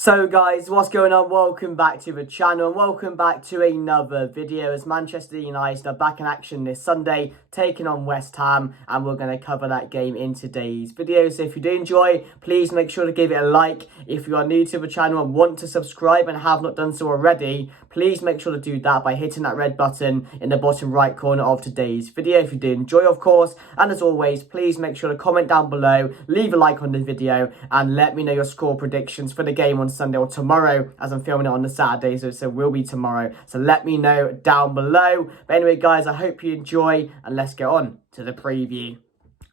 So guys, what's going on? Welcome back to the channel and welcome back to another video as Manchester United are back in action this Sunday, taking on West Ham, and we're going to cover that game in today's video. So if you do enjoy, please make sure to give it a like. If you are new to the channel and want to subscribe and have not done so already, please make sure to do that by hitting that red button in the bottom right corner of today's video if you do enjoy, of course. And as always, please make sure to comment down below, leave a like on the video, and let me know your score predictions for the game on Sunday or tomorrow, as I'm filming it on the Saturday, so it will be tomorrow. So let me know down below. But anyway, guys, I hope you enjoy, and let's get on to the preview.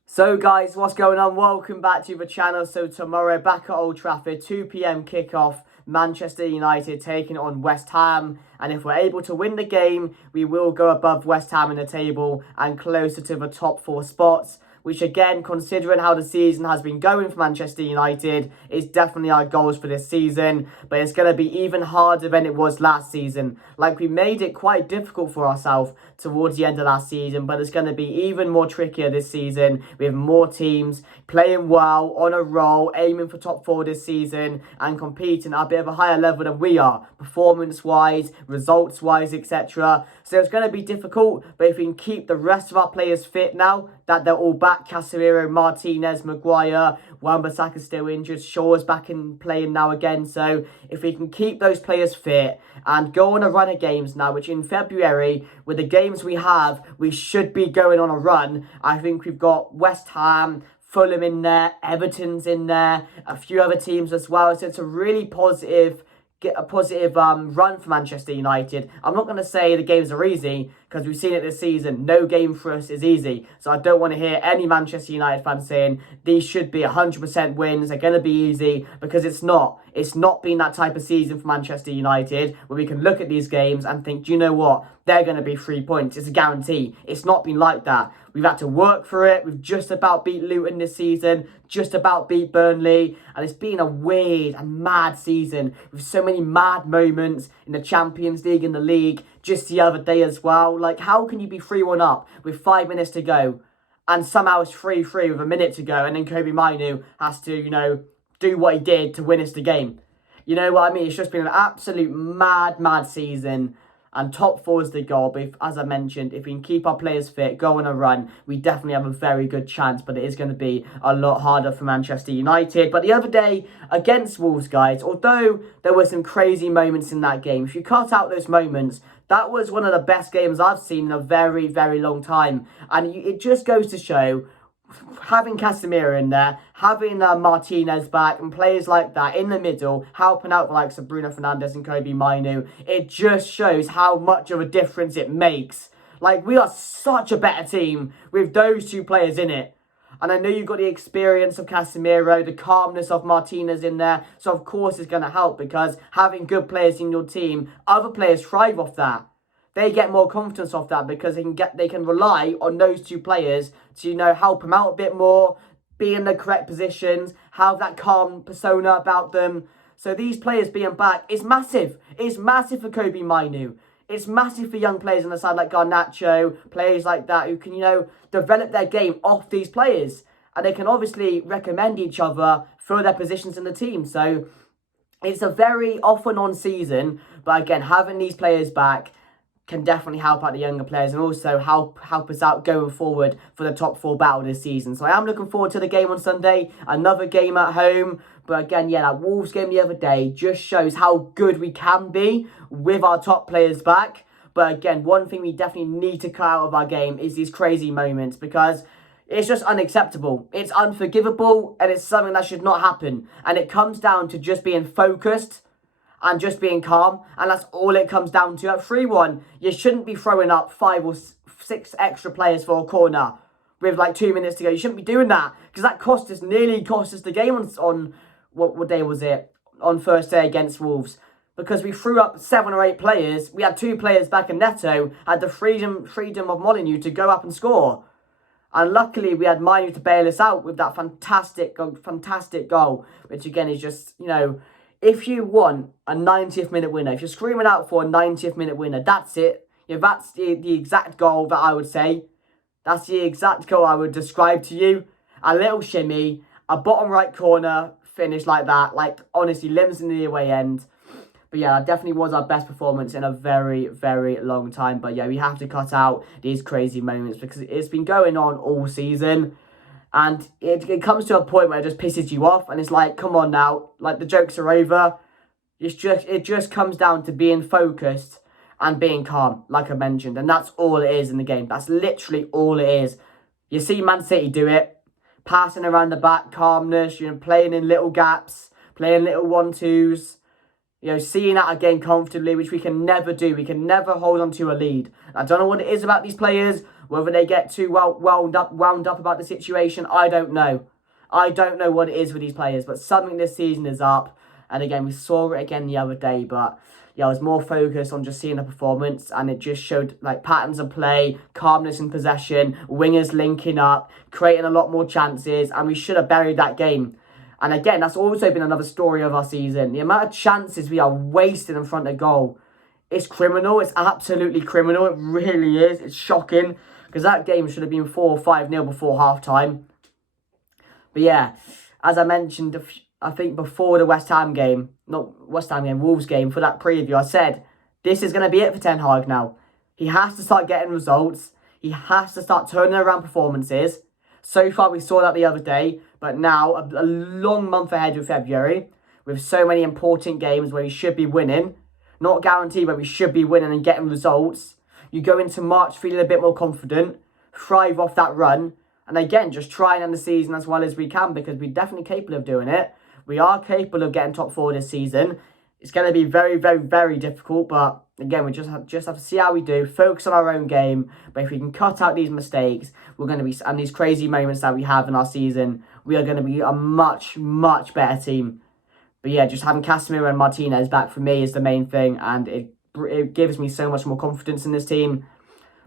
So guys, what's going on? Welcome back to the channel. So tomorrow, back at Old Trafford, 2 PM kickoff, Manchester United taking on West Ham. And if we're able to win the game, we will go above West Ham in the table and closer to the top 4 spots, which again, considering how the season has been going for Manchester United, is definitely our goals for this season. But it's going to be even harder than it was last season. Like, we made it quite difficult for ourselves towards the end of last season, but it's going to be even more trickier this season with more teams playing well, on a roll, aiming for top 4 this season and competing at a bit of a higher level than we are, performance-wise, results-wise, etc. So it's going to be difficult, but if we can keep the rest of our players fit now, that they're all back, Casemiro, Martinez, Maguire, Wan-Bissaka's still injured, Shaw's back in playing now again. So if we can keep those players fit and go on a run of games now, which in February, with the games we have, we should be going on a run. I think we've got West Ham, Fulham in there, Everton's in there, a few other teams as well. So it's a really positive run for Manchester United. I'm not going to say the games are easy, because we've seen it this season. No game for us is easy. So I don't want to hear any Manchester United fans saying these should be 100% wins, they're going to be easy, because it's not. It's not been that type of season for Manchester United where we can look at these games and think, do you know what? They're going to be 3 points. It's a guarantee. It's not been like that. We've had to work for it. We've just about beat Luton this season, just about beat Burnley. And it's been a weird and mad season with so many mad moments in the Champions League, in the league, just the other day as well. Like, how can you be 3-1 up with 5 minutes to go and somehow it's 3-3 with a minute to go, and then Kobbie Mainoo has to, do what he did to win us the game? You know what I mean? It's just been an absolute mad season. And top 4 is the goal. But as I mentioned, if we can keep our players fit, go on a run, we definitely have a very good chance. But it is going to be a lot harder for Manchester United. But the other day against Wolves, guys, although there were some crazy moments in that game, if you cut out those moments, that was one of the best games I've seen in a very, very long time. And it just goes to show, having Casemiro in there, having Martinez back, and players like that in the middle, helping out the likes of Bruno Fernandes and Kobbie Mainoo, it just shows how much of a difference it makes. Like, we are such a better team with those 2 players in it. And I know you've got the experience of Casemiro, the calmness of Martinez in there, so of course it's going to help, because having good players in your team, other players thrive off that. They get more confidence off that, because they can rely on those 2 players to, help them out a bit more, be in the correct positions, have that calm persona about them. So these players being back is massive. It's massive for Kobbie Mainoo. It's massive for young players on the side like Garnacho, players like that who can, develop their game off these players. And they can obviously recommend each other for their positions in the team. So it's a very off and on season. But again, having these players back can definitely help out the younger players, and also help us out going forward for the top 4 battle this season. So I am looking forward to the game on Sunday, another game at home. But again, yeah, that Wolves game the other day just shows how good we can be with our top players back. But again, one thing we definitely need to cut out of our game is these crazy moments, because it's just unacceptable. It's unforgivable, and it's something that should not happen. And it comes down to just being focused and just being calm, and that's all it comes down to. At 3-1, you shouldn't be throwing up 5 or 6 extra players for a corner with like 2 minutes to go. You shouldn't be doing that, because that nearly cost us the game on what day was it? On Thursday against Wolves. Because we threw up 7 or 8 players. We had 2 players back, and Neto had the freedom of Molineux to go up and score. And luckily, we had Mainoo to bail us out with that fantastic goal, which again is just, if you want a 90th minute winner, if you're screaming out for a 90th minute winner, that's it. That's the exact goal that I would say. That's the exact goal I would describe to you. A little shimmy, a bottom right corner, finish like that. Like, honestly, limbs in the away end. But yeah, that definitely was our best performance in a very, very long time. But yeah, we have to cut out these crazy moments because it's been going on all season. And it comes to a point where it just pisses you off. And it's like, come on now. Like, the jokes are over. It just comes down to being focused and being calm, like I mentioned. And that's all it is in the game. That's literally all it is. You see Man City do it. Passing around the back, calmness, playing in little gaps, playing little 1-2s. Seeing out a game comfortably, which we can never do. We can never hold on to a lead. I don't know what it is about these players, whether they get too wound up about the situation. I don't know. I don't know what it is with these players, but something this season is up. And again, we saw it again the other day, but I was more focused on just seeing the performance, and it just showed like patterns of play, calmness in possession, wingers linking up, creating a lot more chances, and we should have buried that game. And again, that's also been another story of our season. The amount of chances we are wasting in front of goal. It's criminal. It's absolutely criminal. It really is. It's shocking. Because that game should have been 4 or 5-0 before half-time. But yeah, as I mentioned, I think before the Wolves game, for that preview, I said, this is going to be it for Ten Hag now. He has to start getting results. He has to start turning around performances. So far, we saw that the other day. But now, a long month ahead of February, with so many important games where we should be winning. Not guaranteed, but we should be winning and getting results. You go into March feeling a bit more confident, thrive off that run, and again, just try and end the season as well as we can, because we're definitely capable of doing it. We are capable of getting top 4 this season. It's going to be very, very, very difficult, but again, we just have to see how we do, focus on our own game. But if we can cut out these mistakes, we're going to be, and these crazy moments that we have in our season, we are going to be a much, much better team. But yeah, just having Casemiro and Martinez back for me is the main thing, and it gives me so much more confidence in this team.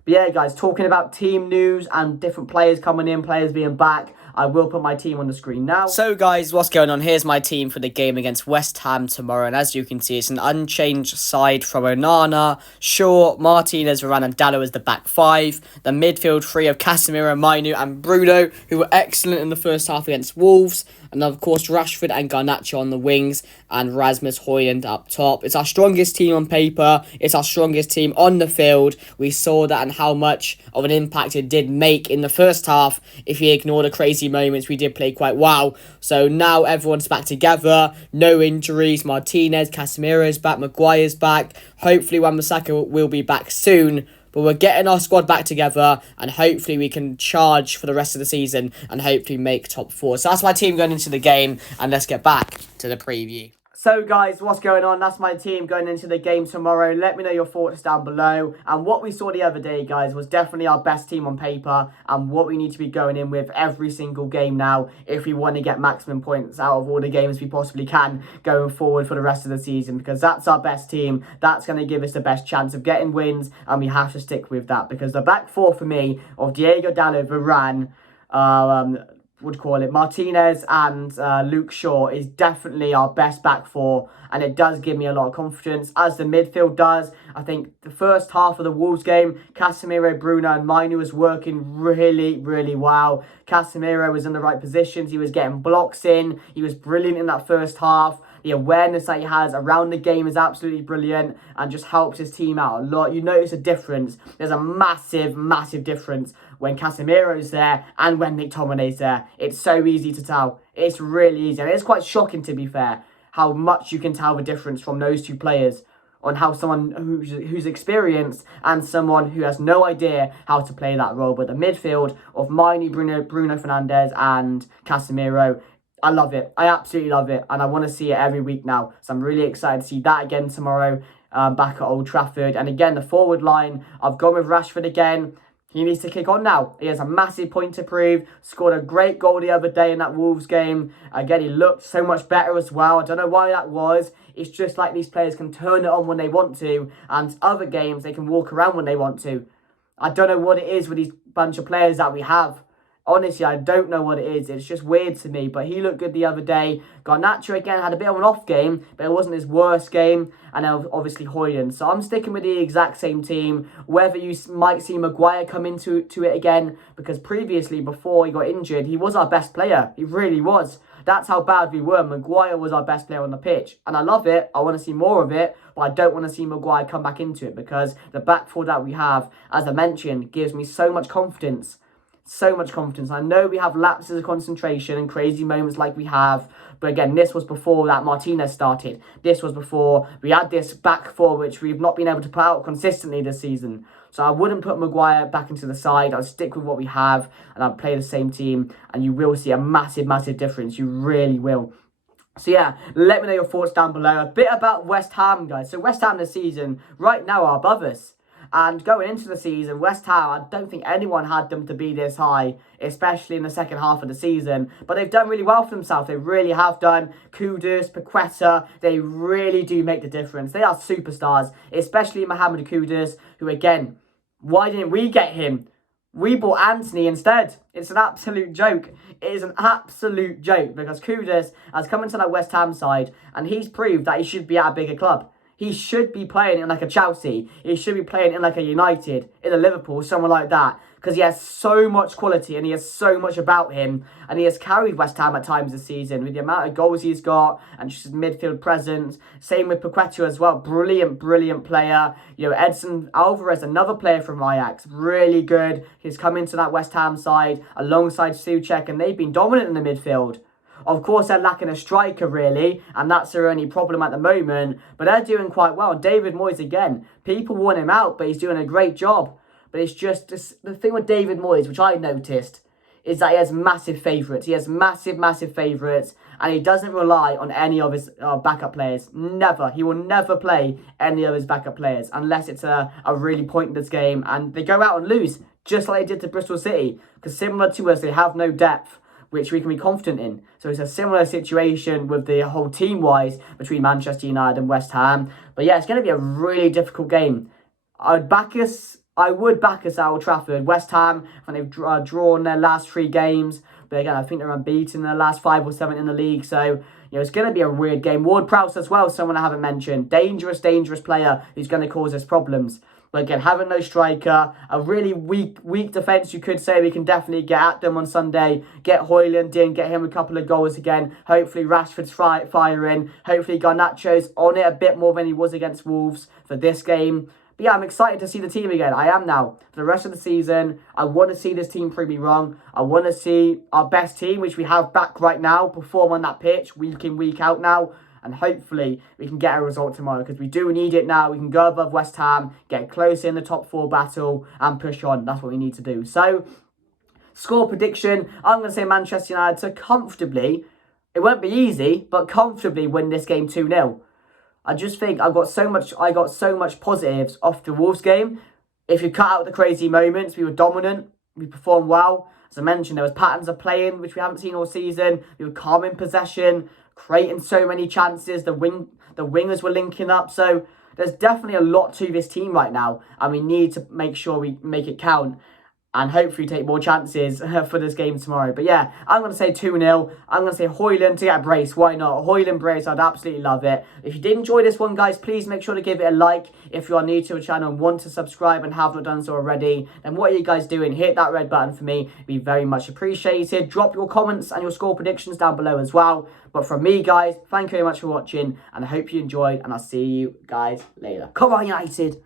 But yeah, guys, talking about team news and different players coming in, players being back, I will put my team on the screen now. So, guys, what's going on? Here's my team for the game against West Ham tomorrow. And as you can see, it's an unchanged side from Onana, Shaw, Martinez, Varane and Dalot as the back 5. The midfield 3 of Casemiro, Mainu and Bruno, who were excellent in the first half against Wolves. And of course, Rashford and Garnacho on the wings and Rasmus Højlund up top. It's our strongest team on paper. It's our strongest team on the field. We saw that and how much of an impact it did make in the first half. If you ignore the crazy moments, we did play quite well. So now everyone's back together. No injuries. Martinez, Casemiro's back. Maguire's back. Hopefully Wan-Bissaka will be back soon. But we're getting our squad back together, and hopefully we can charge for the rest of the season and hopefully make top 4. So that's my team going into the game, and let's get back to the preview. So guys, what's going on? That's my team going into the game tomorrow. Let me know your thoughts down below. And what we saw the other day, guys, was definitely our best team on paper and what we need to be going in with every single game now if we want to get maximum points out of all the games we possibly can going forward for the rest of the season, because that's our best team. That's going to give us the best chance of getting wins, and we have to stick with that, because the back 4 for me of Diego Dalot, Varane, Martinez and Luke Shaw is definitely our best back 4, and it does give me a lot of confidence, as the midfield does. I think the first half of the Wolves game, Casemiro, Bruno and Mainu was working really, really well. Casemiro was in the right positions. He was getting blocks in. He was brilliant in that first half. The awareness that he has around the game is absolutely brilliant and just helps his team out a lot. You notice a difference. There's a massive, massive difference when Casemiro's there and when McTominay's there. It's so easy to tell. It's really easy. And it's quite shocking, to be fair, how much you can tell the difference from those two players on how someone who's experienced and someone who has no idea how to play that role. But the midfield of Mainu, Bruno Fernandes and Casemiro, I love it. I absolutely love it. And I want to see it every week now. So I'm really excited to see that again tomorrow back at Old Trafford. And again, the forward line, I've gone with Rashford again. He needs to kick on now. He has a massive point to prove. Scored a great goal the other day in that Wolves game. Again, he looked so much better as well. I don't know why that was. It's just like these players can turn it on when they want to. And other games, they can walk around when they want to. I don't know what it is with these bunch of players that we have. Honestly, I don't know what it is. It's just weird to me. But he looked good the other day. Garnacho again had a bit of an off game, but it wasn't his worst game. And then obviously Højlund. So I'm sticking with the exact same team. Whether you might see Maguire come into it again, because previously, before he got injured, he was our best player. He really was. That's how bad we were. Maguire was our best player on the pitch. And I love it. I want to see more of it. But I don't want to see Maguire come back into it, because the back four that we have, as I mentioned, gives me so much confidence. So much confidence. I know we have lapses of concentration and crazy moments like we have, but again, this was before that Martinez started. This was before we had this back four, which we've not been able to put out consistently this season. So I wouldn't put Maguire back into the side. I'll stick with what we have, and I'll play the same team, and you will see a massive, massive difference. You really will. So yeah, let me know your thoughts down below. A bit about West Ham, guys. So West Ham this season, right now, are above us. And going into the season, West Ham, I don't think anyone had them to be this high, especially in the second half of the season. But they've done really well for themselves. They really have done. Kudus, Paqueta, they really do make the difference. They are superstars, especially Mohamed Kudus, who again, why didn't we get him? We bought Antony instead. It's an absolute joke. It is an absolute joke, because Kudus has come into that West Ham side and he's proved that he should be at a bigger club. He should be playing in like a Chelsea. He should be playing in like a United, in a Liverpool, someone like that. Because he has so much quality and he has so much about him. And he has carried West Ham at times this season with the amount of goals he's got and just his midfield presence. Same with Paqueta as well. Brilliant, brilliant player. You know, Edson Alvarez, another player from Ajax. Really good. He's come into that West Ham side alongside Souček, and they've been dominant in the midfield. Of course, they're lacking a striker, really, and that's their only problem at the moment. But they're doing quite well. David Moyes, again, people want him out, but he's doing a great job. But it's just the thing with David Moyes, which I noticed, is that he has massive favourites. He has massive, massive favourites, and he doesn't rely on any of his backup players. Never. He will never play any of his backup players unless it's a really pointless game, and they go out and lose, just like they did to Bristol City. Because similar to us, they have no depth, which we can be confident in. So it's a similar situation with the whole team-wise between Manchester United and West Ham. But yeah, it's going to be a really difficult game. I would back us at Old Trafford. West Ham, when they've drawn their last 3 games. But again, I think they're unbeaten in their last 5 or 7 in the league. So, you know, it's going to be a weird game. Ward-Prowse as well, someone I haven't mentioned. Dangerous, dangerous player who's going to cause us problems. But again, having no striker, a really weak defence, you could say. We can definitely get at them on Sunday. Get Højlund in, get him a couple of goals again. Hopefully Rashford's firing. Hopefully Garnacho's on it a bit more than he was against Wolves for this game. But yeah, I'm excited to see the team again. I am now. For the rest of the season, I want to see this team prove me wrong. I want to see our best team, which we have back right now, perform on that pitch week in, week out now. And hopefully we can get a result tomorrow, because we do need it now. We can go above West Ham, get close in the top 4 battle and push on. That's what we need to do. So, score prediction. I'm going to say Manchester United to comfortably, it won't be easy, but comfortably win this game 2-0. I just think I got so much positives off the Wolves game. If you cut out the crazy moments, we were dominant. We performed well. As I mentioned, there was patterns of playing which we haven't seen all season. We were calm in possession, creating so many chances. The wingers were linking up. So there's definitely a lot to this team right now, and we need to make sure we make it count and hopefully take more chances for this game tomorrow. But yeah, I'm going to say 2-0. I'm going to say Højlund to get a brace. Why not? Højlund brace, I'd absolutely love it. If you did enjoy this one, guys, please make sure to give it a like. If you are new to the channel and want to subscribe and have not done so already, then what are you guys doing? Hit that red button for me. It'd be very much appreciated. Drop your comments and your score predictions down below as well. But from me, guys, thank you very much for watching, and I hope you enjoyed, and I'll see you guys later. Come on, United!